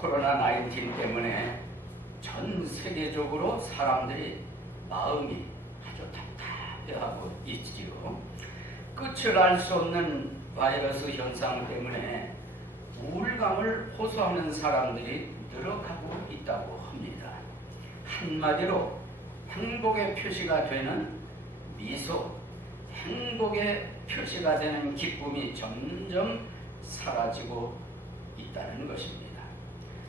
코로나19 때문에 전 세계적으로 사람들이 마음이 아주 답답해하고 있지요. 끝을 알 수 없는 바이러스 현상 때문에 우울감을 호소하는 사람들이 늘어가고 있다고 합니다. 한마디로 행복의 표시가 되는 미소, 행복의 표시가 되는 기쁨이 점점 사라지고 있다는 것입니다.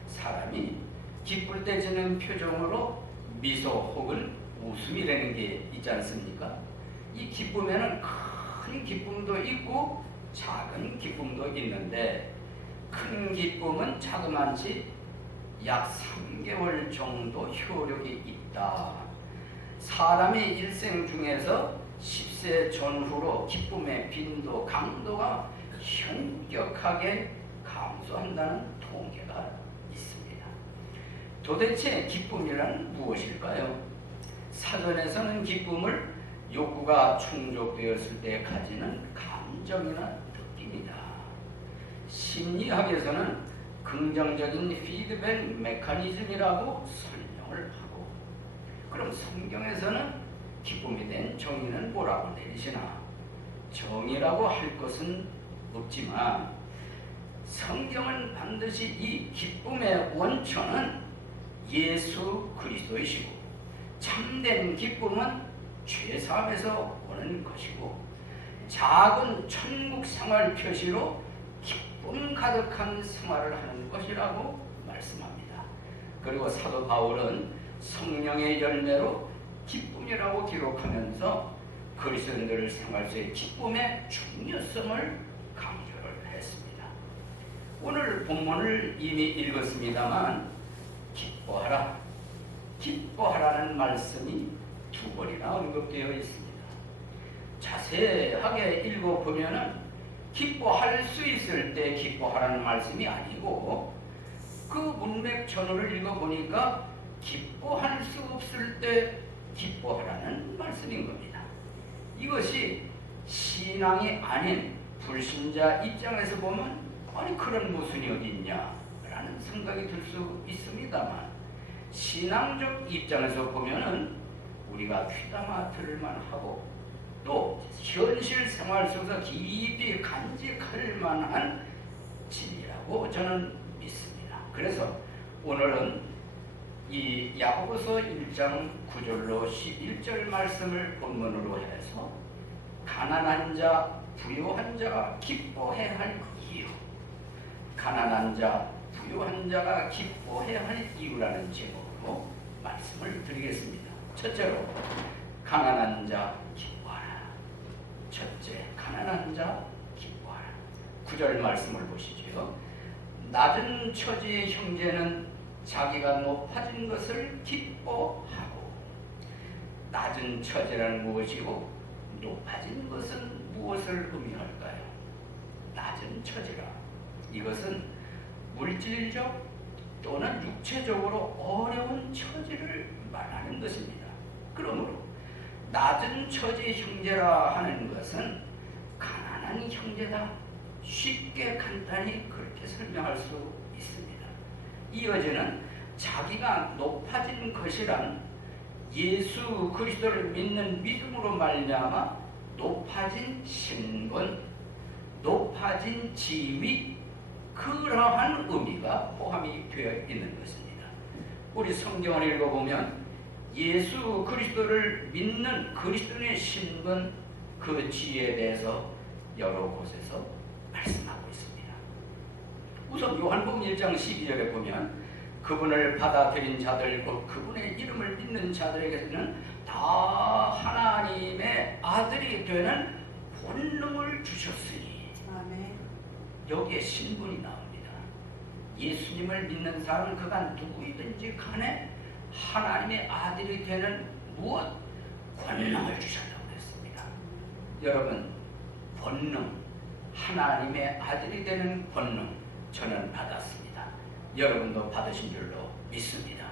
사람이 기쁠 때 짓는 표정으로 미소 혹은 웃음이라는 게 있지 않습니까? 이 기쁨에는 큰 기쁨도 있고 작은 기쁨도 있는데, 큰 기쁨은 자그마치 약 3개월 정도 효력이 있다. 사람이 일생 중에서 10세 전후로 기쁨의 빈도, 강도가 현격하게 감소한다는 통계가 있습니다. 도대체 기쁨이란 무엇일까요? 사전에서는 기쁨을 욕구가 충족되었을 때 가지는 감정이나 느낌이다. 심리학에서는 긍정적인 피드백 메커니즘이라고 설명을 하고, 그럼 성경에서는 기쁨에 대한 정의는 뭐라고 내리시나? 정의라고 할 것은 없지만 성경은 반드시 이 기쁨의 원천은 예수 그리스도이시고, 참된 기쁨은 죄사함에서 오는 것이고, 작은 천국 생활 표시로 기쁨 가득한 생활을 하는 것이라고 말씀합니다. 그리고 사도 바울은 성령의 열매로 기쁨이라고 기록하면서 그리스도인들 생활 속의 기쁨의 중요성을 강조를 했습니다. 오늘 본문을 이미 읽었습니다만 기뻐하라, 기뻐하라는 말씀이 2번이나 언급되어 있습니다. 자세하게 읽어보면은 기뻐할 수 있을 때 기뻐하라는 말씀이 아니고, 그 문맥 전후를 읽어보니까 기뻐할 수 없을 때 기뻐하라는 말씀인 겁니다. 이것이 신앙이 아닌 불신자 입장에서 보면 아니 그런 모순이 어디 있냐 라는 생각이 들 수 있습니다만, 신앙적 입장에서 보면은 우리가 귀담아 들을만 하고 또 현실 생활 속에서 깊이 간직할 만한 진리라고 저는 믿습니다. 그래서 오늘은 이 야고보서 1장 9절로 11절 말씀을 본문으로 해서 가난한 자, 부유한 자가 기뻐해야 할 이유, 가난한 자, 부유한 자가 기뻐해야 할 이유라는 제목으로 말씀을 드리겠습니다. 첫째로 가난한 자 기뻐하라. 첫째, 가난한 자 기뻐하라. 9절 말씀을 보시죠. 낮은 처지의 형제는 자기가 높아진 것을 기뻐하고. 낮은 처지란 무엇이고 높아진 것은 무엇을 의미할까요? 낮은 처지라, 이것은 물질적 또는 육체적으로 어려운 처지를 말하는 것입니다. 그러므로 낮은 처지 형제라 하는 것은 가난한 형제다, 쉽게 간단히 그렇게 설명할 수 있습니다. 이어지는 자기가 높아진 것이란 예수 그리스도를 믿는 믿음으로 말미암아 높아진 신분, 높아진 지위, 그러한 의미가 포함이 되어 있는 것입니다. 우리 성경을 읽어보면 예수 그리스도를 믿는 그리스도인의 신분, 그 지위에 대해서 여러 곳에서 말씀하고 있습니다. 우선 요한복음 1장 12절에 보면 그분을 받아들인 자들, 그분의 이름을 믿는 자들에게는 다 하나님의 아들이 되는 본능을 주셨으니. 아멘. 여기에 신분이 나옵니다. 예수님을 믿는 사람은 그가 누구이든지 간에 하나님의 아들이 되는 무엇? 권능을 주셨다고 했습니다. 여러분, 권능, 하나님의 아들이 되는 권능 저는 받았습니다. 여러분도 받으신 줄로 믿습니다.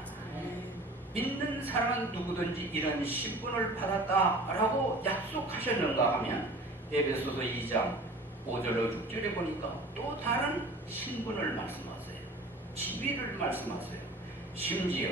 믿는 사람은 누구든지 이런 신분을 받았다라고 약속하셨는가 하면 에베소서 2장 5절로 6절에 보니까 또 다른 신분을 말씀하세요. 지위를 말씀하세요. 심지어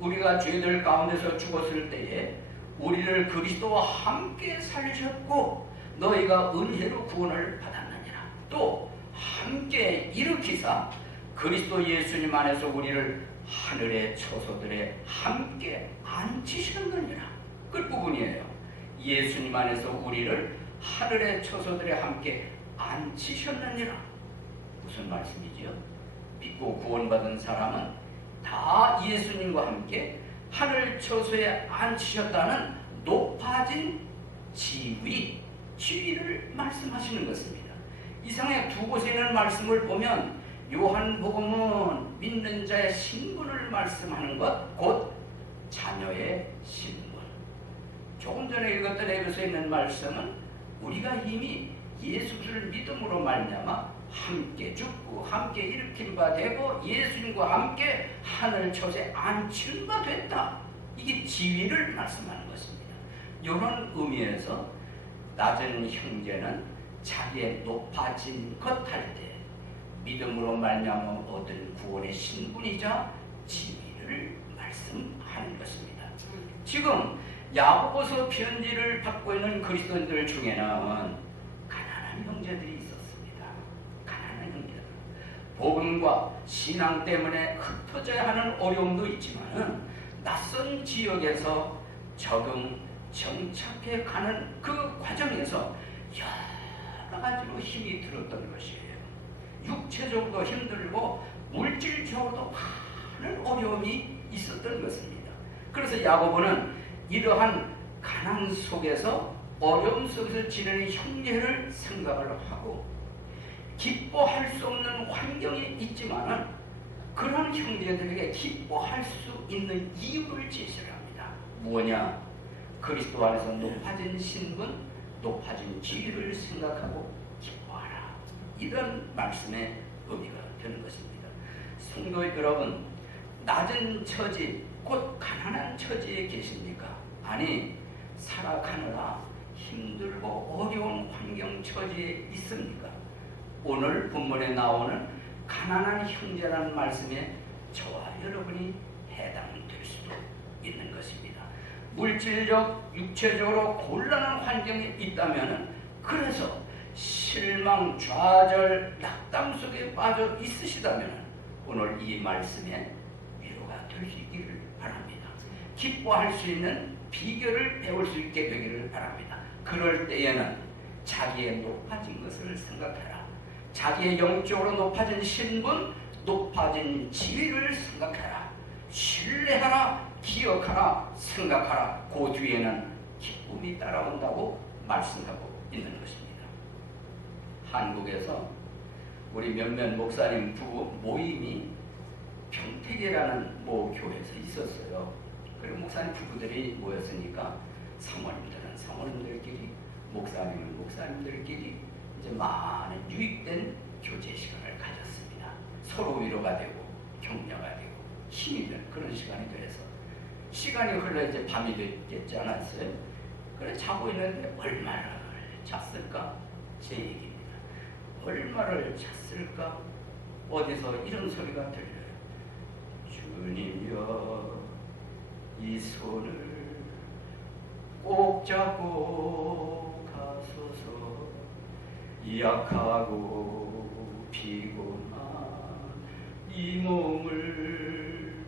우리가 죄들 가운데서 죽었을 때에 우리를 그리스도와 함께 살리셨고 너희가 은혜로 구원을 받았느니라. 또 함께 일으키사 그리스도 예수님 안에서 우리를 하늘의 처소들에 함께 앉히셨느니라. 끝부분이에요. 예수님 안에서 우리를 하늘의 처소들에 함께 앉히셨느니라. 무슨 말씀이지요? 믿고 구원받은 사람은 다 예수님과 함께 하늘 처소에 앉히셨다는 높아진 지위를 말씀하시는 것입니다. 이상의 두 곳에 있는 말씀을 보면 요한복음은 믿는 자의 신분을 말씀하는 것, 곧 자녀의 신분. 조금 전에 읽었던 에베소에 있는 말씀은 우리가 이미 예수를 믿음으로 말미암아 함께 죽고 함께 일으킨 바 되고 예수님과 함께 하늘 처소에 앉힌 바 됐다. 이게 지위를 말씀하는 것입니다. 이런 의미에서 낮은 형제는 자기의 높아진 것 할 때 믿음으로 말미암아 얻은 구원의 신분이자 지위를 말씀하는 것입니다. 지금 야고보서 편지를 받고 있는 그리스도인들 중에는 가난한 형제들이 있었습니다. 가난한 형제들. 복음과 신앙 때문에 흩어져야 하는 어려움도 있지만 낯선 지역에서 적응, 정착해 가는 그 과정에서 여러 가지로 힘이 들었던 것이에요. 육체적으로도 힘들고 물질적으로도 많은 어려움이 있었던 것입니다. 그래서 야고보는 이러한 가난 속에서 어려움 속에서 지내는 형제를 생각을 하고 기뻐할 수 없는 환경이 있지만은 그런 형제들에게 기뻐할 수 있는 이유를 제시를 합니다. 뭐냐? 그리스도 안에서 높아진 신분, 높아진 지위를 생각하고 기뻐하라. 이런 말씀의 의미가 되는 것입니다. 성도 여러분, 낮은 처지, 곧 가난한 처지에 계십니까? 아니, 살아가느라 힘들고 어려운 환경 처지에 있습니까? 오늘 본문에 나오는 가난한 형제라는 말씀에 저와 여러분이 해당될 수도 있는 것입니다. 물질적, 육체적으로 곤란한 환경에 있다면 그래서 실망, 좌절, 낙담 속에 빠져 있으시다면 오늘 이 말씀에 위로가 될 수 있기를 바랍니다. 기뻐할 수 있는 비결을 배울 수 있게 되기를 바랍니다. 그럴 때에는 자기의 높아진 것을 생각해라. 자기의 영적으로 높아진 신분, 높아진 지위를 생각해라. 신뢰하라, 기억하라, 생각하라. 그 뒤에는 기쁨이 따라온다고 말씀하고 있는 것입니다. 한국에서 우리 몇몇 목사님 부부 모임이 평택이라는 모 교회에서 있었어요. 그리고 목사님 부부들이 모였으니까 사모님들은 사모님들끼리, 목사님은 목사님들끼리 이제 많은 유익된 교제 시간을 가졌습니다. 서로 위로가 되고 격려가 되고 힘이 되는 그런 시간이 돼서 시간이 흘러 이제 밤이 됐지 않았어요? 그래 자고 있는데 얼마를 잤을까? 제 얘기입니다. 얼마를 잤을까? 어디서 이런 소리가 들려요. 주님여 이 손을 꼭 잡고 가소서. 약하고 피곤한 이 몸을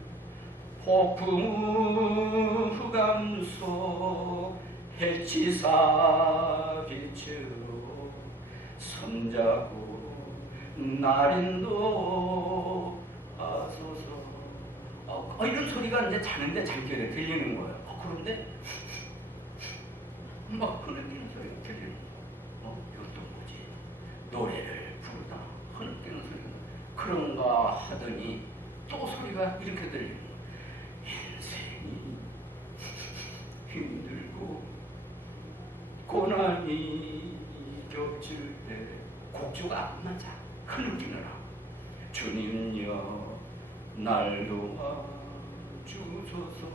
폭풍 흑암속 해치사 빛으로 손잡고 날인도 하소서. 이런 소리가 이제 자는데 잠결에 들리는 거예요. 그런데 막 흐느끼는 소리가 들리는 거예요. 이것도 뭐지? 노래를 부르다 흐느끼는 소리가 그런가 하더니 또 소리가 이렇게 들리는 거예요. 인생이 힘들고 고난이 겹칠 때 곡조가 안 맞아. 흐느끼느라 주님여 날 도와주소서.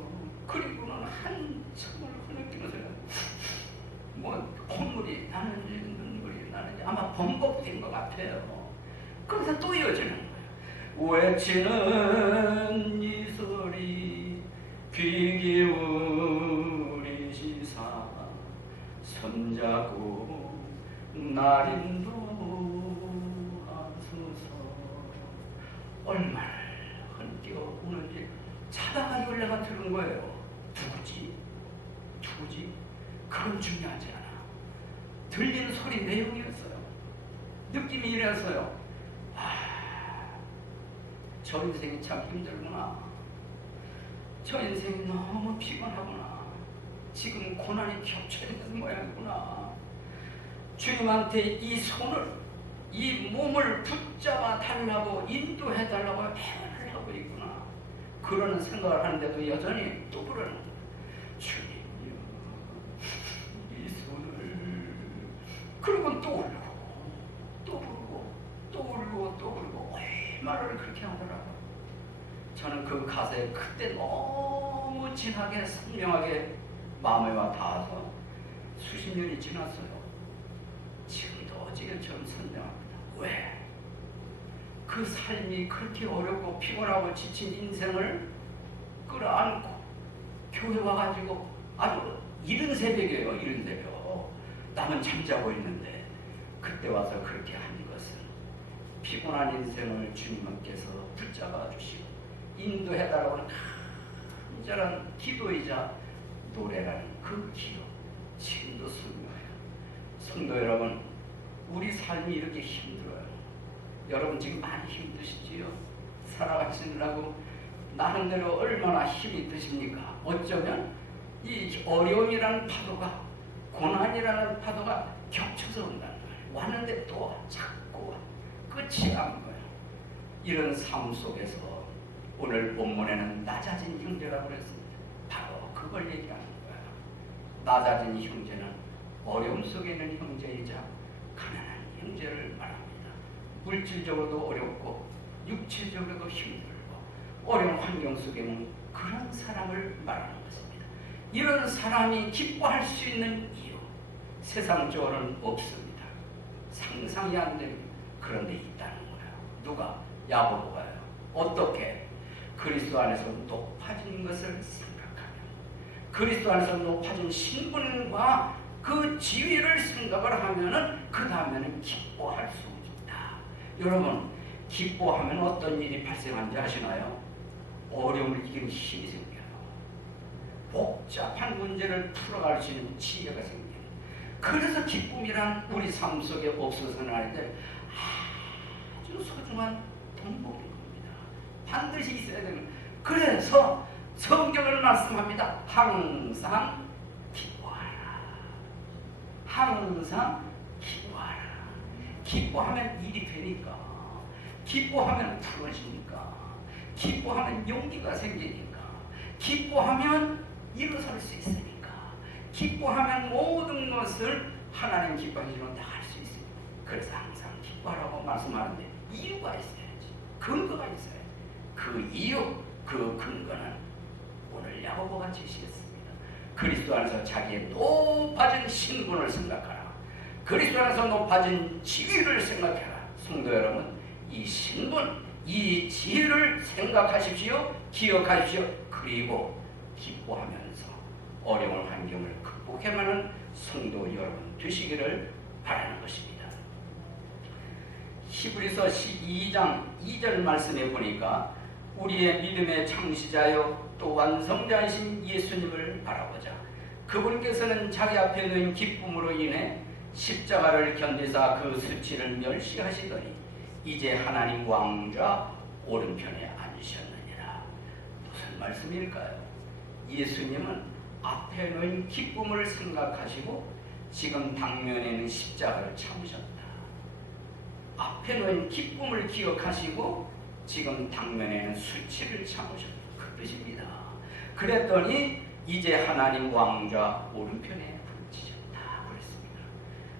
그리고는 한참을 흐느끼는 소리가 뭐 콧물이 나는지 눈물이 나는지 아마 번복된 것 같아요. 그래서 또 이어지는 거예요. 외치는 이 소리 귀 기울이시사 손잡고 날 인도하소서. 얼마나 흔띄어 우는지 자다가 연락가 들은 거예요. 누구지? 그건 중요하지 않아. 들리는 소리 내용이었어요. 느낌이 이랬어요. 저 인생이 참 힘들구나. 저 인생이 너무 피곤하구나. 지금 고난이 겹쳐 있는 모양이구나. 주님한테 이 손을, 이 몸을 붙잡아 달라고, 인도해 달라고 애원을 하고 있구나. 그러는 생각을 하는데도 여전히 또 부르는 거예요. 주님이여, 이 손을. 그리고 또 울고, 또 부르고, 또 울고, 또 울고, 말을 그렇게 하더라고요. 저는 그 가사에 그때 너무 진하게, 선명하게 마음에 와 닿아서 수십 년이 지났어요. 지금도 어제처럼 선명합니다. 왜? 그 삶이 그렇게 어렵고 피곤하고 지친 인생을 끌어안고 교회 와가지고 아주 이른 새벽이에요. 이른 새벽. 남은 잠자고 있는데 그때 와서 그렇게 하는 것은 피곤한 인생을 주님께서 붙잡아 주시고 인도해달라고 하는 간절한 기도이자 노래라는 그 기도, 지금도 선명해요. 성도 여러분, 우리 삶이 이렇게 힘들어요. 여러분 지금 많이 힘드시지요? 살아가시느라고 나름대로 얼마나 힘이 드십니까? 어쩌면 이 어려움이라는 파도가, 고난이라는 파도가 겹쳐서 온다는 거예요. 왔는데 또 자꾸 끝이 안 거예요. 이런 삶 속에서 오늘 본문에는 낮아진 형제라고 그랬습니다. 바로 그걸 얘기하는 거예요. 낮아진 형제는 어려움 속에 있는 형제이자 가난한 형제를 말합니다. 물질적으로도 어렵고 육체적으로도 힘들고 어려운 환경 속에 있는 그런 사람을 말하는 것입니다. 이런 사람이 기뻐할 수 있는 이유, 세상적으로는 없습니다. 상상이 안 됩니다. 그런데 있다는 거예요. 누가? 야고보가요. 어떻게? 그리스도 안에서 높아진 것을 생각하면, 그리스도 안에서 높아진 신분과 그 지위를 생각을 하면은 그 다음에는 기뻐할 수 있다. 여러분, 기뻐하면 어떤 일이 발생하는지 아시나요? 어려움을 이기는 힘이 생겨요. 복잡한 문제를 풀어갈 수 있는 지혜가 생겨요. 그래서 기쁨이란 우리 삶 속에 없어서는 안 돼. 아주 소중한 덕목인 겁니다. 반드시 있어야 되는. 그래서 성경을 말씀합니다. 항상 기뻐하라. 항상 기뻐하라. 기뻐하면 일이 되니까. 기뻐하면 풀어지니까. 기뻐하면 용기가 생기니까. 기뻐하면 일어설 수 있으니까. 기뻐하면 모든 것을 하나님 기뻐하시는 다 할 수 있습니다. 그래서 항상 기뻐하라고 말씀하는데 이유가 있어야지. 근거가 있어야지. 그 이유, 그 근거는 오늘 야고보가 제시했습니다. 그리스도 안에서 자기의 높아진 신분을 생각하라. 그리스도 안에서 높아진 지위를 생각해라. 성도 여러분, 이 신분, 이 지위를 생각하십시오. 기억하십시오. 그리고 기뻐하면서 어려운 환경을 극복해가는 성도 여러분 되시기를 바라는 것입니다. 히브리서 12장 2절 말씀에 보니까 우리의 믿음의 창시자요 또 완성자이신 예수님을 바라보자. 그분께서는 자기 앞에 놓인 기쁨으로 인해 십자가를 견디사 그 수치를 멸시하시더니 이제 하나님 왕좌 오른편에 앉으셨느니라. 무슨 말씀일까요? 예수님은 앞에 놓인 기쁨을 생각하시고 지금 당면에는 십자가를 참으셨다. 앞에 놓인 기쁨을 기억하시고 지금 당면에는 수치를 참으셨다. 그 뜻입니다. 그랬더니 이제 하나님 왕좌 오른편에 앉으셨다. 그랬습니다.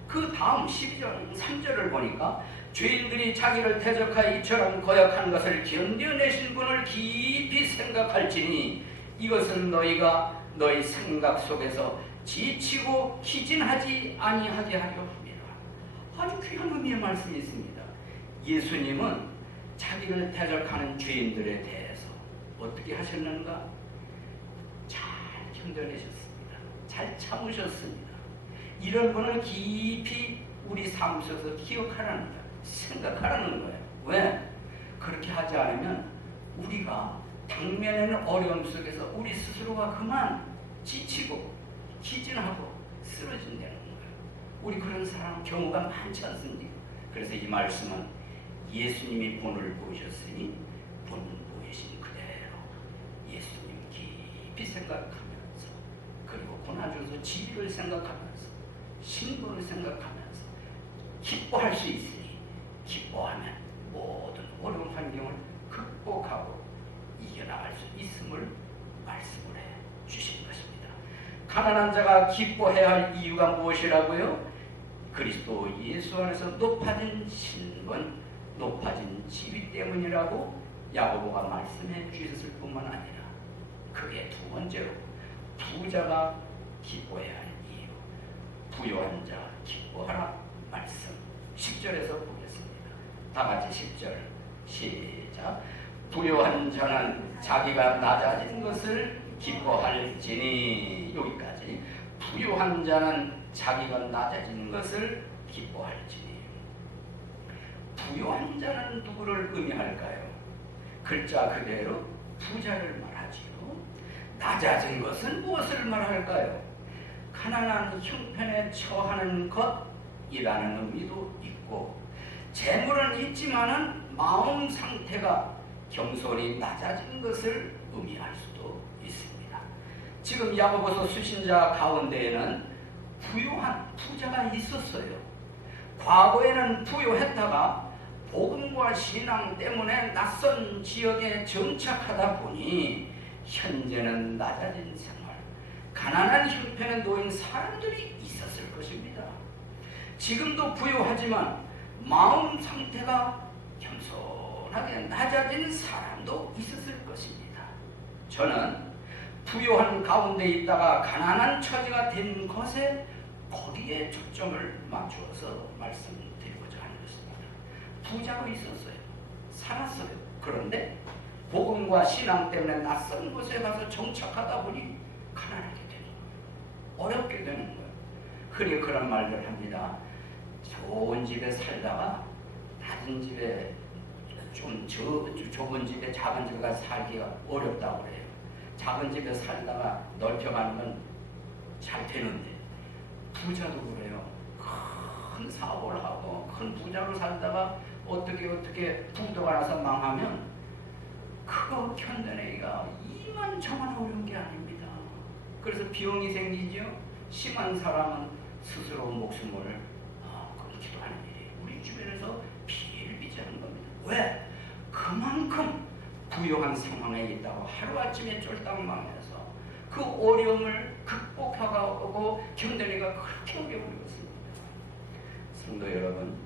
그 다음 12절 3절을 보니까 죄인들이 자기를 대적하여 이처럼 거역한 것을 견뎌내신 분을 깊이 생각할지니 이것은 너희가 너희 생각 속에서 지치고 기진하지 아니하게 하려 합니다. 아주 귀한 의미의 말씀이 있습니다. 예수님은 자기를 대적하는 죄인들에 대해서 어떻게 하셨는가? 잘 견뎌내셨습니다. 잘 참으셨습니다. 이런 분을 깊이 우리 삶 속에서 기억하라는 거예요. 생각하라는 거예요. 왜? 그렇게 하지 않으면 우리가 당면에는 어려움 속에서 우리 스스로가 그만 지치고 기진하고 쓰러진다는 거예요. 우리 그런 사람 경우가 많지 않습니까? 그래서 이 말씀은 예수님이 본을 보이셨으니 본 보이신 그대로 예수님 깊이 생각하면서, 그리고 고난중에서 진리를 생각하면서, 신분을 생각하면서 기뻐할 수 있으니 기뻐하면 모든 어려운 환경을 극복하고 이겨나갈 수 있음을 말씀을 해 주신 것입니다. 가난한 자가 기뻐해야 할 이유가 무엇이라고요? 그리스도 예수 안에서 높아진 신분, 높아진 지위 때문이라고 야고보가 말씀해 주셨을 뿐만 아니라, 그게 두 번째로 부자가 기뻐해야 할 이유, 부요한 자 기뻐하라 말씀. 10절에서 보겠습니다. 다 같이 10절 시작. 부요한 자는 자기가 낮아진 것을 기뻐할지니. 여기까지. 부요한 자는 자기가 낮아진 것을 기뻐할지니. 부요한 자는 누구를 의미할까요? 글자 그대로 부자를 말하지요. 낮아진 것은 무엇을 말할까요? 가난한 형편에 처하는 것이라는 의미도 있고, 재물은 있지만은 마음 상태가 겸손히 낮아진 것을 의미할 수도 있습니다. 지금 야고보서 수신자 가운데에는 부요한 부자가 있었어요. 과거에는 부요했다가 복음과 신앙 때문에 낯선 지역에 정착하다 보니 현재는 낮아진 생활, 가난한 형편에 놓인 사람들이 있었을 것입니다. 지금도 부요하지만 마음 상태가 겸손하게 낮아진 사람도 있었을 것입니다. 저는 부요한 가운데 있다가 가난한 처지가 된 것에 거기에 초점을 맞추어서 말씀드리고자 하는 것입니다. 부자로 있었어요. 살았어요. 그런데 복음과 신앙 때문에 낯선 곳에 가서 정착하다 보니 가난하게 되는 거예요. 어렵게 되는 거예요. 그러니 그런 말들 합니다. 좋은 집에 살다가 낮은 집에 좀 좁은 집에 작은 집에 가서 살기가 어렵다고 그래요. 작은 집에 살다가 넓혀가는 건 잘 되는데, 부자도 그래요. 큰 사업을 하고 큰 부자로 살다가 어떻게 부도가 나서 망하면 그거 견뎌내기가 이만저만 어려운 게 아닙니다. 그래서 병이 생기죠. 심한 사람은 스스로 목숨을 끊기도 하는 일이 우리 주변에서 비일비재한 겁니다. 왜? 그만큼 부요한 상황에 있다고 하루아침에 쫄딱 망해서 그 어려움을 극복하고 견뎌내기가 그렇게 어려운 것입니다. 성도 여러분,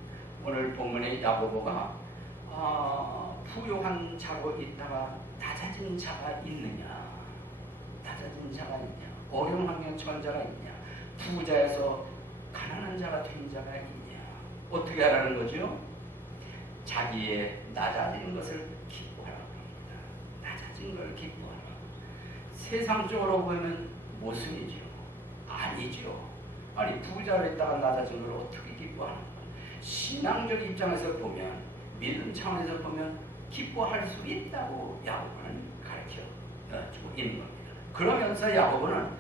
오늘 본문의 야고보가 부요한 자고 있다가 낮아진 자가 있느냐, 낮아진 자가 있냐, 어려운 환경에 처한 자가 있냐, 부자에서 가난한 자가 된 자가 있냐, 어떻게 하라는 거죠? 자기의 낮아진 것을 기뻐하라고 합니다. 낮아진 걸 기뻐하라. 세상적으로 보면 모순이죠. 아니죠. 아니, 부자로 있다가 낮아진 걸 어떻게 기뻐하는 거야? 신앙적 입장에서 보면, 믿음 차원에서 보면 기뻐할 수 있다고 야고보는 가르쳐주고 있는 겁니다. 그러면서 야고보는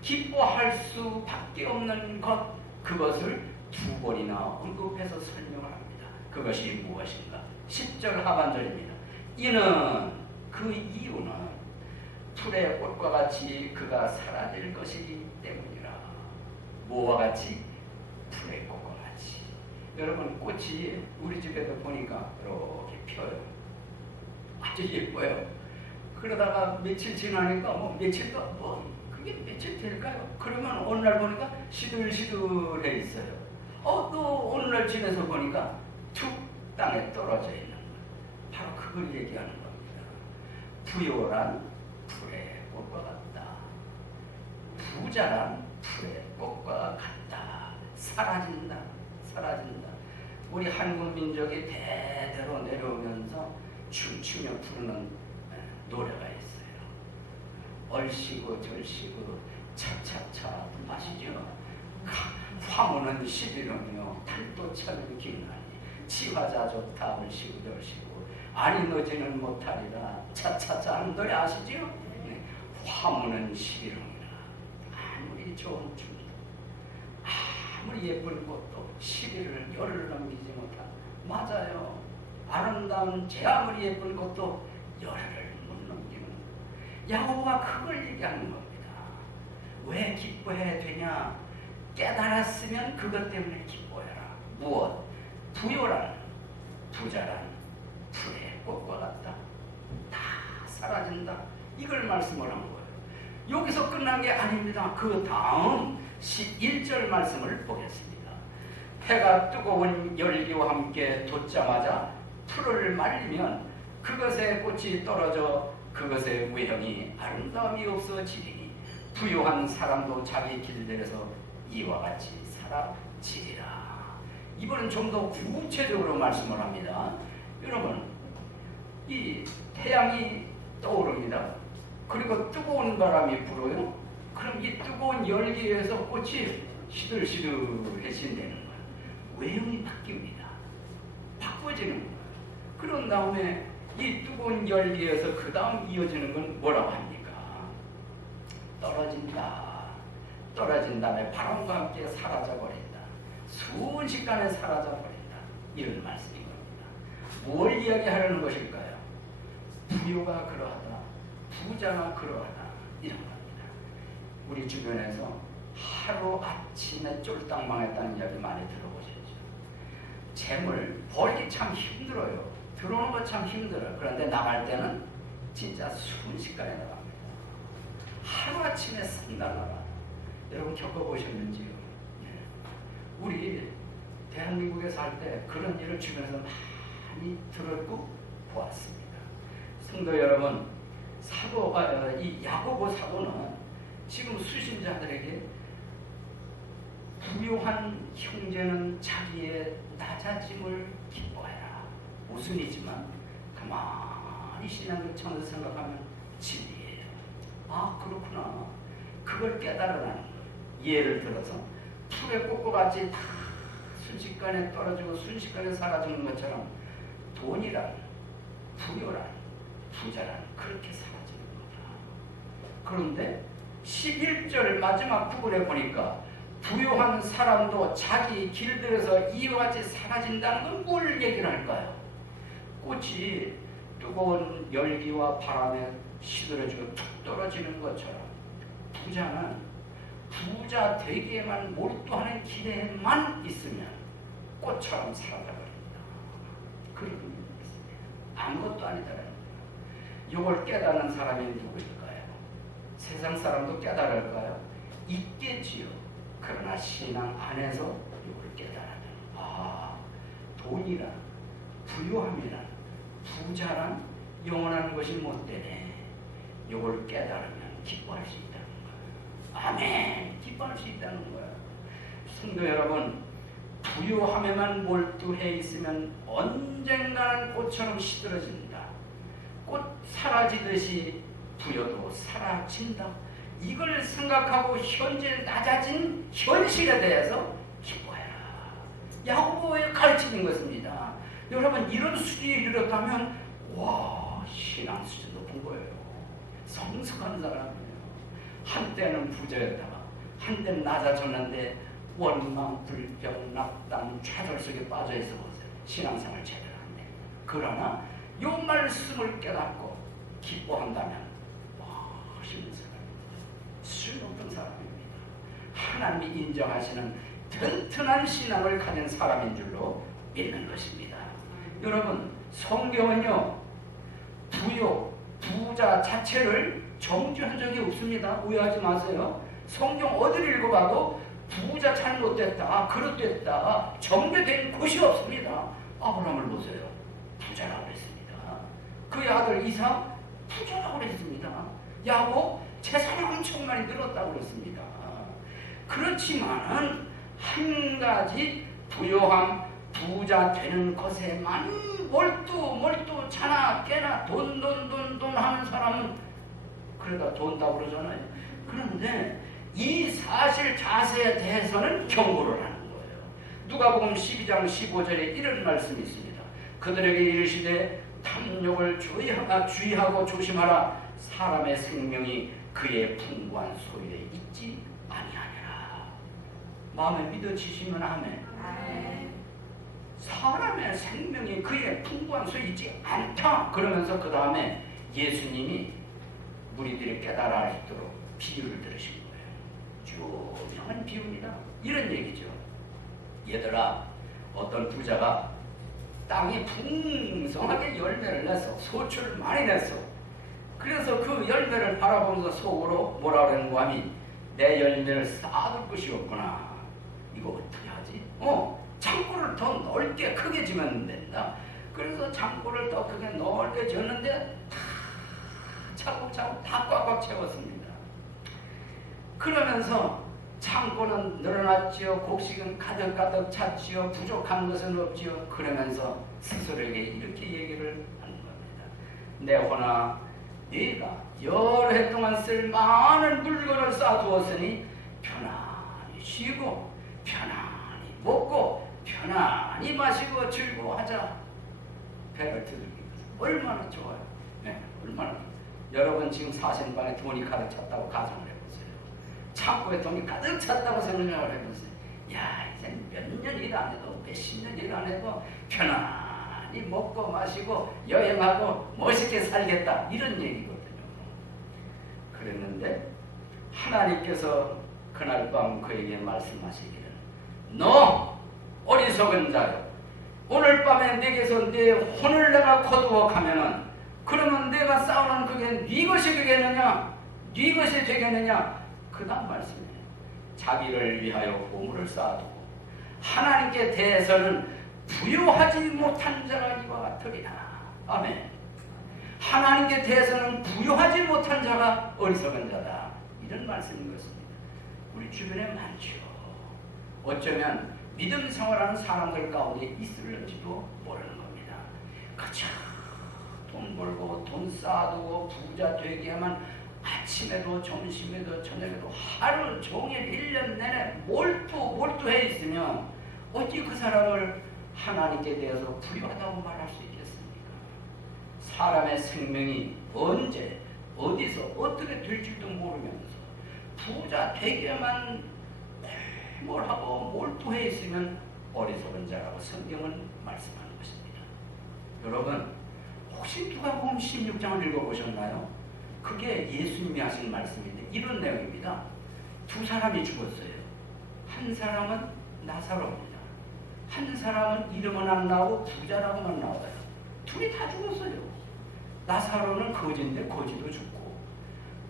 기뻐할 수밖에 없는 것, 그것을 두 번이나 언급해서 설명을 합니다. 그것이 무엇인가? 10절 하반절입니다. 이는, 그 이유는 풀의 꽃과 같이 그가 사라질 것이기 때문이라. 뭐와 같이? 풀의 꽃과 같이. 여러분, 꽃이 우리 집에도 보니까 이렇게 펴요. 아주 예뻐요. 그러다가 며칠 지나니까 그게 며칠 될까요? 그러면 어느 날 보니까 시들시들해 있어요. 또 어느 날 지나서 보니까 툭 땅에 떨어져 있는 거예요. 바로 그걸 얘기하는 겁니다. 부요란 풀의 꽃과 같다. 부자란 풀의 꽃과 같다. 사라진다. 사라진다. 우리 한국 민족이 대대로 내려오면서 춤추며 부르는 노래가 있어요. 얼씨구 절씨구 차차차 아시죠? 화무는 11원이요 달도차는 기나니 치화자 좋다 얼씨구 절씨구 아니 너지는 못하리라 차차차 하는 노래 아시죠? 네. 화무는 11원이라 아무리 좋은 춤도 아무리 예쁜 꽃도 11을 열을 넘기지 못한 맞아요. 아름다운 제 아무리 예쁜 것도 열흘을 못 넘기는 야고보가 그걸 얘기하는 겁니다. 왜 기뻐해야 되냐? 깨달았으면 그것 때문에 기뻐해라. 무엇? 부요란 부자란 풀의 꽃과 같다. 다 사라진다. 이걸 말씀을 한 거예요. 여기서 끝난 게 아닙니다. 그 다음 11절 말씀을 보겠습니다. 해가 뜨거운 열기와 함께 돋자마자 풀을 말리면 그것의 꽃이 떨어져 그것의 외형이 아름다움이 없어지리니 부유한 사람도 자기 길들에서 이와 같이 사라지리라. 이번은 좀 더 구체적으로 말씀을 합니다. 여러분, 이 태양이 떠오릅니다. 그리고 뜨거운 바람이 불어요. 그럼 이 뜨거운 열기에서 꽃이 시들시들해진다는 거예요. 외형이 바뀝니다. 바꿔지는 거예요. 그런 다음에 이 뜨거운 열기에서 그 다음 이어지는 건 뭐라고 합니까? 떨어진다. 떨어진 다음에 바람과 함께 사라져버린다. 순식간에 사라져버린다. 이런 말씀인 겁니다. 뭘 이야기하려는 것일까요? 부요가 그러하다. 부자가 그러하다. 이런 겁니다. 우리 주변에서 하루아침에 쫄딱 망했다는 이야기 많이 들어보셨죠? 재물 벌기 참 힘들어요. 들어오는 거 참 힘들어요. 그런데 나갈 때는 진짜 순식간에 나갑니다. 하루아침에 싹 날아가. 여러분 겪어보셨는지요? 네. 우리 대한민국에 살 때 그런 일을 주변에서 많이 들었고 보았습니다. 성도 여러분, 이 야고보 사도는 지금 수신자들에게 부요한 형제는 자기의 낮아짐을 기뻐해라. 모순이지만 가만히 신앙을 쳐서 생각하면 진리예요. 아, 그렇구나. 그걸 깨달으라는 거예요. 예를 들어서 풀의 꽃과 같이 다 순식간에 떨어지고 순식간에 사라지는 것처럼 돈이란, 부요란, 부자란 그렇게 사라지는 거다. 그런데 11절 마지막 부분에 보니까 부요한 사람도 자기 길들에서 이와 같이 사라진다는 건 뭘 얘기를 할까요? 꽃이 뜨거운 열기와 바람에 시들어지고 툭 떨어지는 것처럼 부자는 부자 되기에만 몰두하는 길에만 있으면 꽃처럼 사라져버립니다. 그런 의미가 있습니다. 아무것도 아니다라는 거예요. 이걸 깨닫는 사람이 누구일까요? 세상 사람도 깨달을까요? 있겠지요. 그러나 신앙 안에서 이걸 깨달아요. 아, 돈이란, 부유함이란, 부자란 영원한 것이 못 되네. 이걸 깨달으면 기뻐할 수 있다는 거예요. 아멘. 기뻐할 수 있다는 거예요. 성도 여러분, 부유함에만 몰두해 있으면 언젠가는 꽃처럼 시들어진다. 꽃 사라지듯이 부여도 사라진다. 이걸 생각하고 현재 낮아진 현실에 대해서 기뻐해라. 야고보의 가르침인 것입니다. 여러분, 이런 수준에 이르렀다면 와, 신앙 수준 높은 거예요. 성숙한 사람이에요. 한때는 부자였다가 한때는 낮아졌는데 원망, 불평, 낙담, 좌절 속에 빠져있어 보세요. 신앙생활 제대로 안 돼. 그러나 이 말씀을 깨닫고 기뻐한다면 멋있는 사람입니다. 수준 높은 사람입니다. 하나님이 인정하시는 튼튼한 신앙을 가진 사람인 줄로 믿는 것입니다. 여러분, 성경은요, 부요, 부자 자체를 정죄한 적이 없습니다. 오해하지 마세요. 성경 어디를 읽어봐도 부자 잘못됐다, 그릇됐다, 정죄된 곳이 없습니다. 아브라함을 보세요. 부자라고 했습니다. 그의 아들 이삭 부자라고 했습니다. 야곱 재산이 엄청 많이 늘었다고 했습니다. 그렇지만은 한 가지 부요함, 부자 되는 것에만 몰두 자나 깨나 돈 하는 사람은 그러다 돈다고 그러잖아요. 그런데 이 사실 자세에 대해서는 경고를 하는 거예요. 누가복음 12장 15절에 이런 말씀이 있습니다. 그들에게 이르시되 탐욕을 주의하고 조심하라. 사람의 생명이 그의 풍부한 소유에 있지 아니하니라. 마음에 믿어지시면 아멘. 사람의 생명이 그의 풍부한 소유에 있지 않다. 그러면서 그 다음에 예수님이 무리들이 깨달아 알 수 있도록 비유를 들으신 거예요. 유명한 비유입니다. 이런 얘기죠. 얘들아, 어떤 부자가 땅이 풍성하게 열매를 내서 소출을 많이 냈어. 그래서 그 열매를 바라보면서 속으로 뭐라 그러는 거니? 내 열매를 쌓아둘 것이 없구나. 이거 어떻게 하지? 창고를 더 넓게 크게 지면 된다. 그래서 창고를 더 크게 넓게 지었는데 차곡차곡 다 꽉꽉 채웠습니다. 그러면서 창고는 늘어났지요. 곡식은 가득가득 찼지요. 부족한 것은 없지요. 그러면서 스스로에게 이렇게 얘기를 하는 겁니다. 내 혼아, 네가 여러 해 동안 쓸 많은 물건을 쌓아두었으니 편안히 쉬고 편안히 먹고 편안히 마시고 즐거워하자. 배를 두들기면서 얼마나 좋아요. 네, 얼마나. 여러분 지금 사시는 방에 돈이 가득 찼다고 가정을 해보세요. 창고에 돈이 가득 찼다고 생각을 해보세요. 야, 이제 몇 년 일 안 해도 몇십 년 일 안 해도 편안히 먹고 마시고 여행하고 멋있게 살겠다, 이런 얘기거든요. 그랬는데 하나님께서 그날 밤 그에게 말씀하시기를, 너 어리석은 자여, 오늘 밤에 내게서 내 혼을 내가 거두어 가면은 그러면 내가 싸우는 그게 네 것이 되겠느냐? 네 것이 되겠느냐? 그 다음 말씀이에요. 자기를 위하여 보물을 쌓아두고 하나님께 대해서는 부요하지 못한 자가 이와 같으리라. 아멘. 하나님께 대해서는 부요하지 못한 자가 어리석은 자다, 이런 말씀인 것입니다. 우리 주변에 많죠. 어쩌면 믿음 생활하는 사람들 가운데 있을지도 모르는 겁니다. 그쵸? 돈 벌고 돈 쌓아두고 부자 되기야만 아침에도 점심에도 저녁에도 하루 종일 1년 내내 몰두해 있으면 어찌 그 사람을 하나님께 대해서 불효하다고 말할 수 있겠습니까? 사람의 생명이 언제 어디서 어떻게 될지도 모르면서 부자 되기야만 뭘 하고 몰두해 있으면 어리석은 자라고 성경은 말씀하는 것입니다. 여러분, 혹시 누가복음 16장을 읽어보셨나요? 그게 예수님이 하신 말씀인데 이런 내용입니다. 두 사람이 죽었어요. 한 사람은 나사로입니다. 한 사람은 이름은 안 나오고 부자라고만 나와요. 둘이 다 죽었어요. 나사로는 거지인데 거지도 죽고,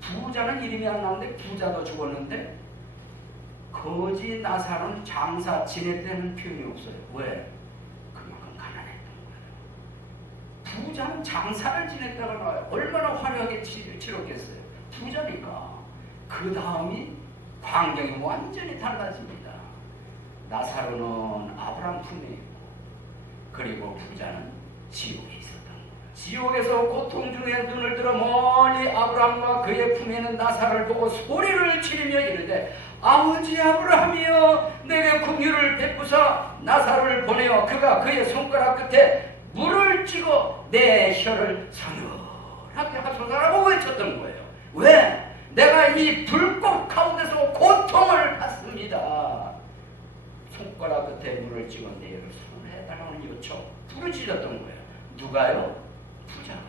부자는 이름이 안 나오는데 부자도 죽었는데, 거지 나사로는 장사 지냈다는 표현이 없어요. 왜? 그만큼 가난했던 거예요. 부자는 장사를 지냈다가 나와요. 얼마나 화려하게 치렀겠어요. 부자니까. 그 다음이 광경이 완전히 달라집니다. 나사로는 아브라함 품에 있고, 그리고 부자는 지옥에 있었던 거예요. 지옥에서 고통 중에 눈을 들어 멀리 아브라함과 그의 품에 있는 나사로를 보고 소리를 지르며 이르되, 아버지 아브라함이여, 내게 긍휼을 베푸사 나사로를 보내어 그가 그의 손가락 끝에 물을 찌고 내 혀를 서늘하게 하소서라고 외쳤던 거예요. 왜? 내가 이 불꽃 가운데서 고통을 받습니다. 손가락 끝에 물을 찌고 내 혀를 서늘해달라는 요청, 부르짖었던 거예요. 누가요? 부자가.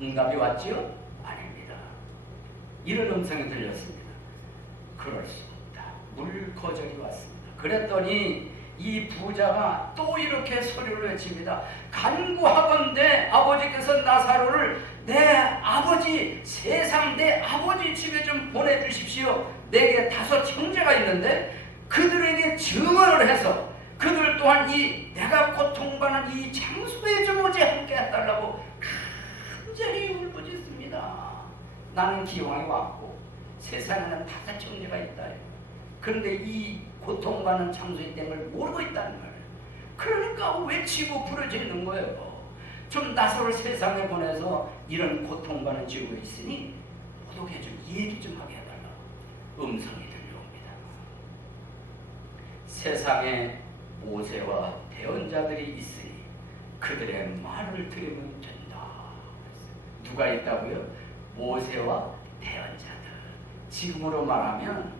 응답이 왔지요? 아닙니다. 이런 음성이 들렸습니다. 그럴 수 없다. 물거절이 왔습니다. 그랬더니 이 부자가 또 이렇게 소리를 외칩니다. 간구하건대 아버지께서 나사로를 내 아버지, 세상 내 아버지 집에 좀 보내주십시오. 내게 5 형제가 있는데 그들에게 증언을 해서 그들 또한 이 내가 고통받는 이 장소에 좀 오지 않게 해달라고 간절히 울부짖습니다. 나는 기왕이 왔고 세상에는 5 형제가 있다. 그런데 이 고통받는 장소에 있다는 걸 모르고 있다는 말이에요. 그러니까 외치고 부르짖는 거예요. 좀 나서를 세상에 보내서 이런 고통받는 지구에 있으니 어떻게 좀 얘기 좀 하게 해달라. 음성이 들려옵니다. 세상에 모세와 대언자들이 있으니 그들의 말을 들으면 된다. 누가 있다고요? 모세와 대언자들. 지금으로 말하면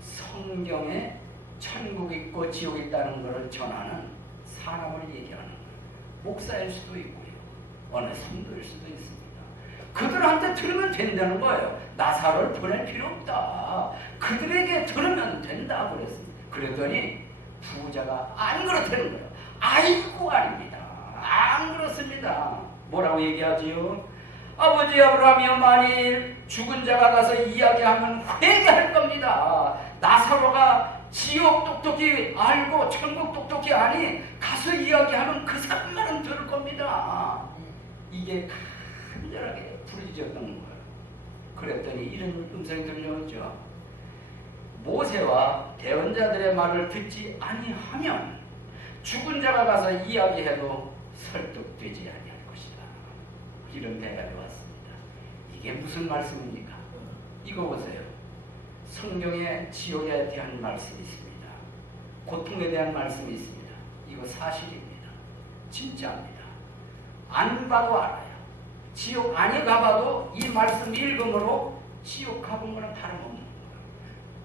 성경에 천국 있고 지옥 있다는 것을 전하는 사람을 얘기하는 거예요. 목사일 수도 있고요. 어느 성도일 수도 있습니다. 그들한테 들으면 된다는 거예요. 나사로를 보낼 필요 없다. 그들에게 들으면 된다 그랬습니다. 그랬더니 부자가 안 그렇다는 거예요. 아이고 아닙니다. 안 그렇습니다. 뭐라고 얘기하지요? 아버지 아브라함이여 만일 죽은 자가 가서 이야기하면 회개할 겁니다. 나사로가 지옥 똑똑히 알고 천국 똑똑히 아니 가서 이야기하면 그 사람만은 들을 겁니다. 이게 간절하게 부르짖었던 거예요. 그랬더니 이런 음성이 들려오죠. 모세와 대언자들의 말을 듣지 아니하면 죽은 자가 가서 이야기해도 설득되지 아니할 것이다. 이런 대답이 왔습니다. 이게 무슨 말씀입니까? 이거 보세요. 성경에 지옥에 대한 말씀이 있습니다. 고통에 대한 말씀이 있습니다. 이거 사실입니다. 진짜입니다. 안 봐도 알아요. 지옥 안에 가봐도 이 말씀 읽음으로 지옥 가본 거랑 다름없는 거예요.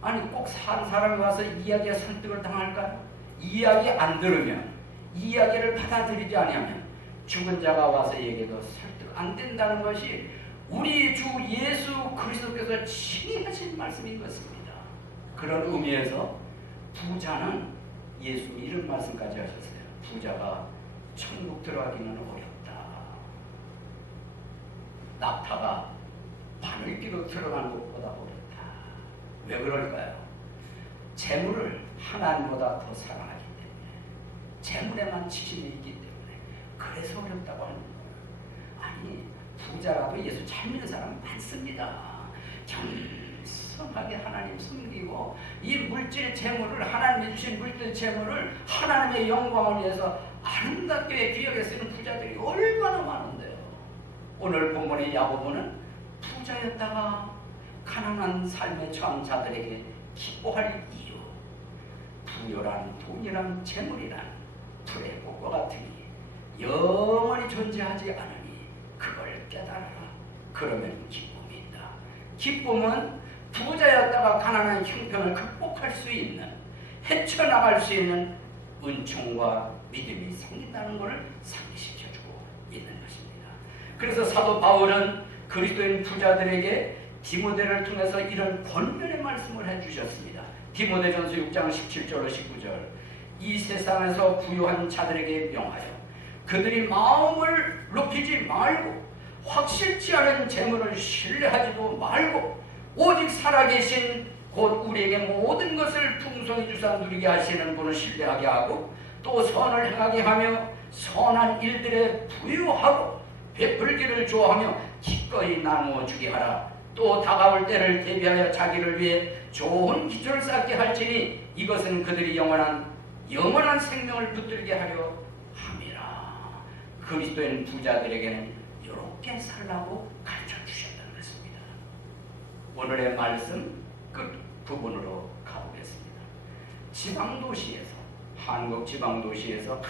아니 꼭 산 사람이 와서 이야기에 설득을 당할까요? 이야기 안 들으면, 이야기를 받아들이지 않으면 죽은 자가 와서 얘기해도 설득 안 된다는 것이 우리 주 예수 그리스도께서 친히 하신 말씀인 것입니다. 그런 의미에서 부자는 예수님이 이런 말씀까지 하셨어요. 부자가 천국 들어가기는 어렵다. 낙타가 바늘기로 들어가는 것보다 어렵다. 왜 그럴까요? 재물을 하나님보다 더 사랑하기 때문에, 재물에만 치심이 있기 때문에 그래서 어렵다고 하는 거예요. 아니 부자라도 예수 잘 믿는 사람 많습니다. 겸손하게 하나님 섬기고 이 물질 재물을, 하나님이 주신 물질 재물을 하나님의 영광을 위해서 아름답게 귀하게 쓰는 부자들이 얼마나 많은데요. 오늘 본문의 야고보는 부자였다가 가난한 삶에 처한 자들에게 기뻐할 이유, 부여란 돈이란 재물이란 불의 꽃과 같으니 영원히 존재하지 않으니 그걸 깨달아라. 그러면 기쁨이 있다. 기쁨은 부자였다가 가난한 형편을 극복할 수 있는, 헤쳐나갈 수 있는 은총과 믿음이 생긴다는 것을 상기시켜주고 있는 것입니다. 그래서 사도 바울은 그리스도인 부자들에게 디모데를 통해서 이런 권면의 말씀을 해주셨습니다. 디모데전서 6장 17절로 19절. 이 세상에서 부유한 자들에게 명하여 그들이 마음을 높이지 말고 확실치 않은 재물을 신뢰하지도 말고 오직 살아계신 곧 우리에게 모든 것을 풍성히 주사 누리게 하시는 분을 신뢰하게 하고 또 선을 행하게 하며 선한 일들에 부유하고 베풀기를 좋아하며 기꺼이 나누어 주게 하라. 또 다가올 때를 대비하여 자기를 위해 좋은 기초를 쌓게 할지니 이것은 그들이 영원한 생명을 붙들게 하려 함이라. 그리스도인 부자들에게는 이렇게 살라고 가르쳐 주셨다는 것입니다. 오늘의 말씀 그 부분으로 가보겠습니다. 지방도시에서, 한국 지방도시에서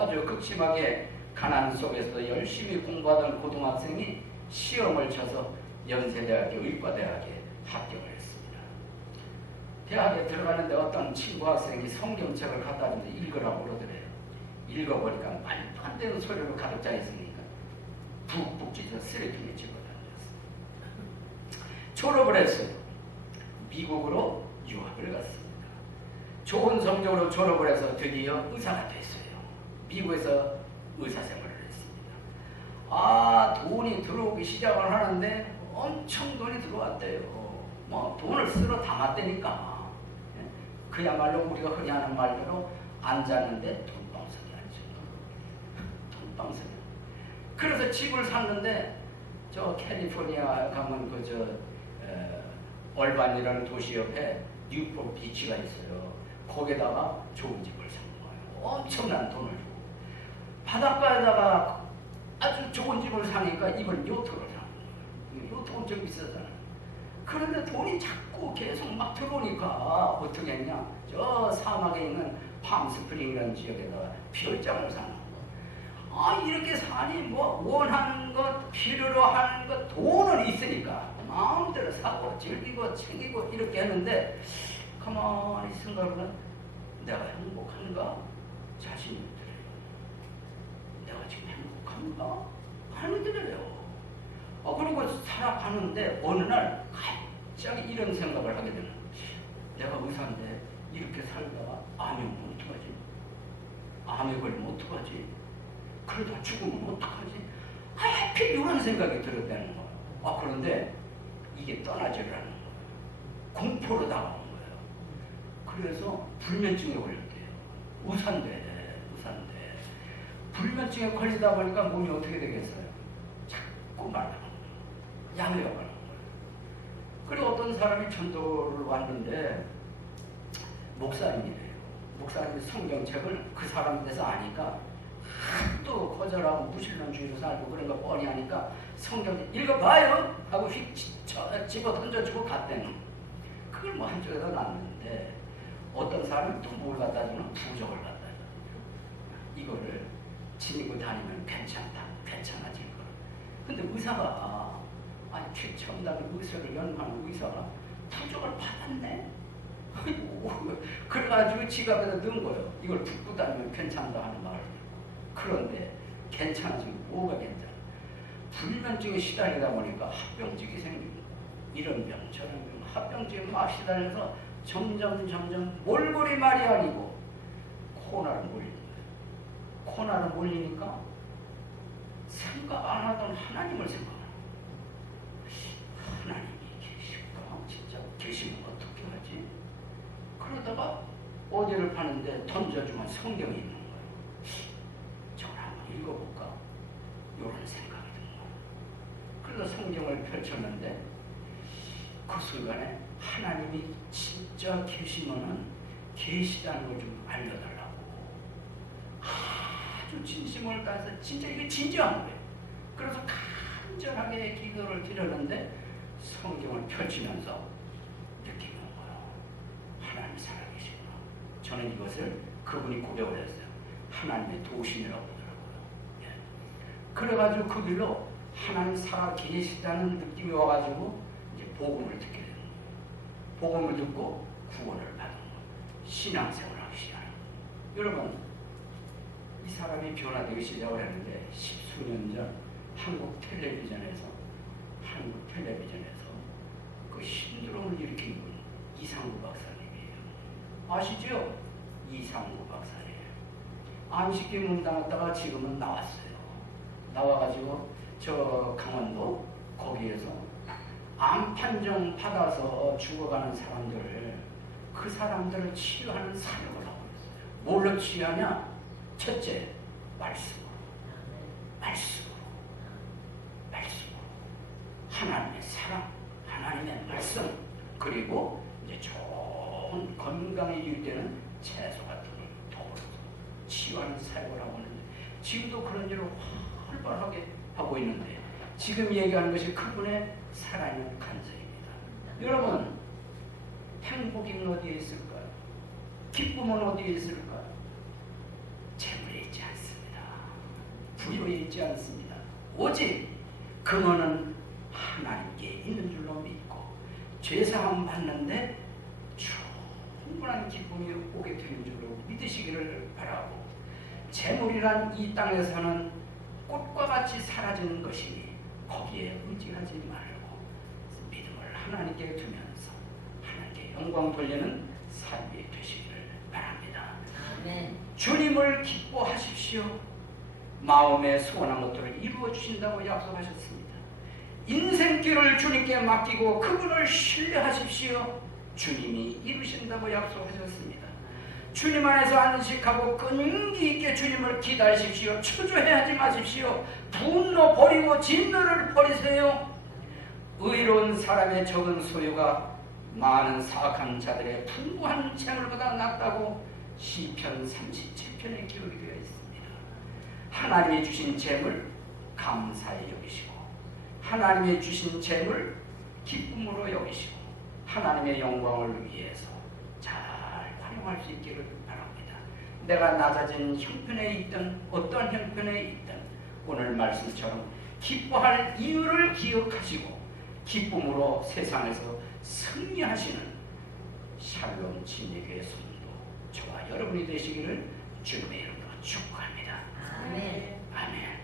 아주 극심하게 가난 속에서 열심히 공부하던 고등학생이 시험을 쳐서 연세대학교 의과대학에 합격을 했습니다. 대학에 들어가는데 어떤 친구 학생이 성경책을 갖다 주면서 읽으라고 그러더래요. 읽어보니까 말도 안 되는 소리로 가득 차 있으니까 푹푹 찢어 쓰레기통에 집어던졌어요. 졸업을 했어요. 미국으로 유학을 갔습니다. 좋은 성적으로 졸업을 해서 드디어 의사가 됐어요. 미국에서 의사생활을 했습니다. 돈이 들어오기 시작을 하는데 엄청 돈이 들어왔대요. 뭐 돈을 쓸어 담았다니까. 그야말로 우리가 흔히 하는 말대로 앉았는데 돈방석에 앉죠. 돈방석에. 그래서 집을 샀는데 저 캘리포니아 가면 얼반이라는 도시 옆에 뉴포트 비치가 있어요. 거기에다가 좋은 집을 산 거예요. 엄청난 돈을 주고. 바닷가에다가 아주 좋은 집을 사니까 이번 요트를 사는 거예요. 요트 엄청 비싸잖아요. 그런데 돈이 자꾸 계속 막 들어오니까 어떻게 했냐? 저 사막에 있는 팜스프링이라는 지역에다가 별장을 사는 거예요. 아, 이렇게 사니 뭐 원하는 것, 필요로 하는 것, 돈은 있으니까 마음대로 사고 즐기고 챙기고 이렇게 했는데 가만히 생각해보면 내가 행복한가? 자신이 들어요. 내가 지금 행복한가? 하는 들어요. 그리고 살아가는데 어느 날 갑자기 이런 생각을 하게 되는 거예요. 내가 의사인데 이렇게 살다가 암이 오면 어떡하지? 암에 걸리면 어떡하지? 그러다 죽으면 어떡하지? 하필 이런 생각이 들었다는 거예요. 그런데 이게 떠나지를 않는 거예요. 공포로 다가오는 거예요. 그래서 불면증에 걸렸대요. 의사인데. 불면증에 걸리다 보니까 몸이 어떻게 되겠어요? 자꾸 말라가는 거예요. 약을 가는 거예요. 그리고 어떤 사람이 전도를 왔는데 목사님이래요. 목사님이 성경책을 그 사람에 대해서 아니까 또 거절하고 무신론주의로 살고 그런 거 뻔히 하니까 성경 읽어봐요 하고 휙 집어 던져주고 갔대는. 그걸 뭐 한쪽에다 놨는데 어떤 사람은 또 뭘 갖다 주면 부적을 갖다 줘요. 이거를 지니고 다니면 괜찮아질 거라. 근데 의사가 최첨단 의사를 연구하는 의사가 부적을 받았네. 그래가지고 지갑에다 넣은 거예요. 이걸 붓고 다니면 괜찮다 하는 말을. 그런데 괜찮아지면 뭐가 괜찮아? 불면증에 시달리다 보니까 합병증이 생기는 거야. 이런 병, 저런 병, 합병증에 막 시달려서 점점 몰골이 말이 아니고 코나를 몰리는 거예요. 코나를 몰리니까 생각 안 하던 하나님을 생각하는 거예요. 하나님이 계실까? 진짜 계시면 어떻게 하지? 그러다가 어디를 파는데 던져주면 성경이 있는 거예요. 저걸 한번 읽어볼까? 이런 생각이 든 거예요. 그래서 성경을 펼쳤는데 그 순간에 하나님이 진짜 계시면은 계시다는 걸 좀 알려달라고 아주 진심을 다해서 진짜 이게 진지한 거예요. 그래서 간절하게 기도를 드렸는데 성경을 펼치면서 느끼는 거예요. 하나님이 살아계시구나. 저는 이것을 그분이 고백을 했어요. 하나님의 도심이라고 하더라고요. 예. 그래가지고 그 길로 하나님 살아계시다는 느낌이 와가지고 이제 복음을 듣게 되는 거예요. 복음을 듣고 구원을 받은 거예요. 신앙생활을 하기 시작하는 거예요. 여러분, 이 사람이 변화되기 시작을 했는데 10수년 전 한국 텔레비전에서 그 신드롬을 일으킨 분 이상구 박사님이에요. 아시죠? 이상구 박사님. 안식기 문당했다가 지금은 나왔어요. 나와가지고 저 강원도 거기에서 암 판정 받아서 죽어가는 사람들을 그 사람들을 치유하는 사역을 하고 있어요. 뭘로 치유하냐? 첫째, 말씀으로. 하나님의 사랑, 하나님의 말씀, 그리고 이제 좋은 건강에 유익되는 채소 같은 걸 더불어서 치유하는 사역을 하고 있는데 지금도 그런 일을 활발하게 하고 있는데 지금 얘기하는 것이 그분의 살아있는 간증입니다. 여러분, 행복이 어디에 있을까요? 기쁨은 어디에 있을까요? 재물에 있지 않습니다. 부유에 있지 않습니다. 오직 그거는 하나님께 있는 줄로 믿고 죄사함 받는데 충분한 기쁨이 오게 되는 줄로 믿으시기를 바라고, 재물이란 이 땅에서는 꽃과 같이 사라지는 것이니 거기에 의지하지 말고 믿음을 하나님께 두면서 하나님께 영광 돌리는 삶이 되시기를 바랍니다. 아멘. 주님을 기뻐하십시오. 마음에 소원한 것들을 이루어 주신다고 약속하셨습니다. 인생길을 주님께 맡기고 그분을 신뢰하십시오. 주님이 이루신다고 약속하셨습니다. 주님 안에서 안식하고 끈기 있게 주님을 기다리십시오. 초조해하지 마십시오. 분노 버리고 진노를 버리세요. 의로운 사람의 적은 소유가 많은 사악한 자들의 풍부한 재물보다 낫다고 시편 37편에 기록이 되어 있습니다. 하나님이 주신 재물 감사히 여기시고, 하나님이 주신 재물 기쁨으로 여기시고, 하나님의 영광을 위해서 잘 활용할 수 있기를 바랍니다. 내가 낮아진 형편에 있든 어떤 형편에 있든 오늘 말씀처럼 기뻐할 이유를 기억하시고 기쁨으로 세상에서 승리하시는 샬롬 진리교회 성도 저와 여러분이 되시기를 주님의 이름으로 축복합니다. 아멘. 아멘.